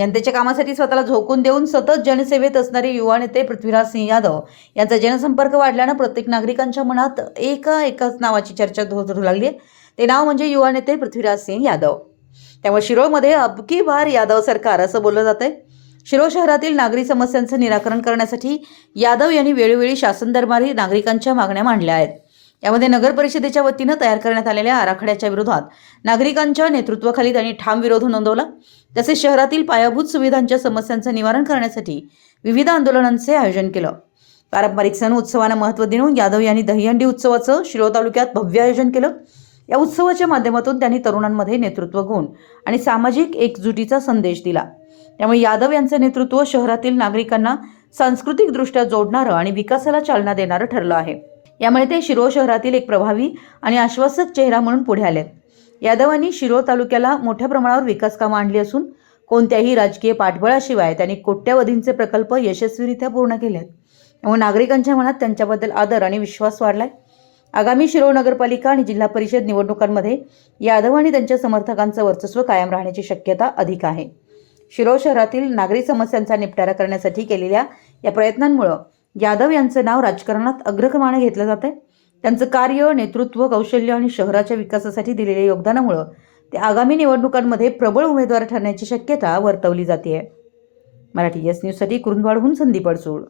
जनतेच्या कामासाठी स्वतःला झोकून देऊन सतत जनसेवेत असणारे युवा नेते पृथ्वीराज सिंह यादव. यांचा जनसंपर्क वाढल्यानं प्रत्येक नागरिकांच्या मनात एका एकाच नावाची चर्चा धरू लागली आहे. ते नाव म्हणजे युवा नेते पृथ्वीराज सिंह यादव. त्यामुळे शिरोळमध्ये अबकी बार यादव सरकार असं बोललं जात आहे शिरोळ शहरातील नागरी समस्यांचं निराकरण करण्यासाठी यादव यांनी वेळोवेळी शासन दरबारी नागरिकांच्या मागण्या मांडल्या आहेत. यामध्ये नगर परिषदेच्या वतीनं तयार करण्यात आलेल्या आराखड्याच्या विरोधात नागरिकांच्या नेतृत्वाखाली त्यांनी ठाम विरोध नोंदवला. तसेच शहरातील पायाभूत सुविधांच्या समस्यांचं निवारण करण्यासाठी विविध आंदोलनांचे आयोजन केलं. पारंपरिक सण उत्सवांना महत्त्व देऊन यादव यांनी दहीहंडी उत्सवाचं शिरोळ तालुक्यात भव्य आयोजन केलं. या उत्सवाच्या माध्यमातून त्यांनी तरुणांमध्ये नेतृत्व गुण आणि सामाजिक एकजुटीचा संदेश दिला. त्यामुळे यादव यांचं नेतृत्व शहरातील नागरिकांना सांस्कृतिकदृष्ट्या जोडणारं आणि विकासाला चालना देणारं ठरलं आहे. यामुळे ते शिरोळ शहरातील एक प्रभावी आणि आश्वासक चेहरा म्हणून पुढे आले. यादवांनी शिरोळ तालुक्याला मोठ्या प्रमाणावर विकास कामं आणली असून कोणत्याही राजकीय पाठबळाशिवाय त्यांनी कोट्यवधींचे प्रकल्प यशस्वीरित्या पूर्ण केले त्यामुळे नागरिकांच्या मनात त्यांच्याबद्दल आदर आणि विश्वास वाढलाय. आगामी शिरोळ नगरपालिका आणि जिल्हा परिषद निवडणुकांमध्ये यादव आणि त्यांच्या समर्थकांचं वर्चस्व कायम राहण्याची शक्यता अधिक आहे. शिरोळ शहरातील नागरी समस्यांचा निपटारा करण्यासाठी केलेल्या या प्रयत्नांमुळं यादव यांचं नाव राजकारणात अग्रक्रमाने घेतलं जात आहे त्यांचं कार्य नेतृत्व कौशल्य आणि शहराच्या विकासासाठी दिलेल्या योगदानामुळं ते आगामी निवडणुकांमध्ये प्रबळ उमेदवार ठरण्याची शक्यता वर्तवली जाते मराठी एस न्यूजसाठी कुरुंदवाडहून संदीप अडसूळ.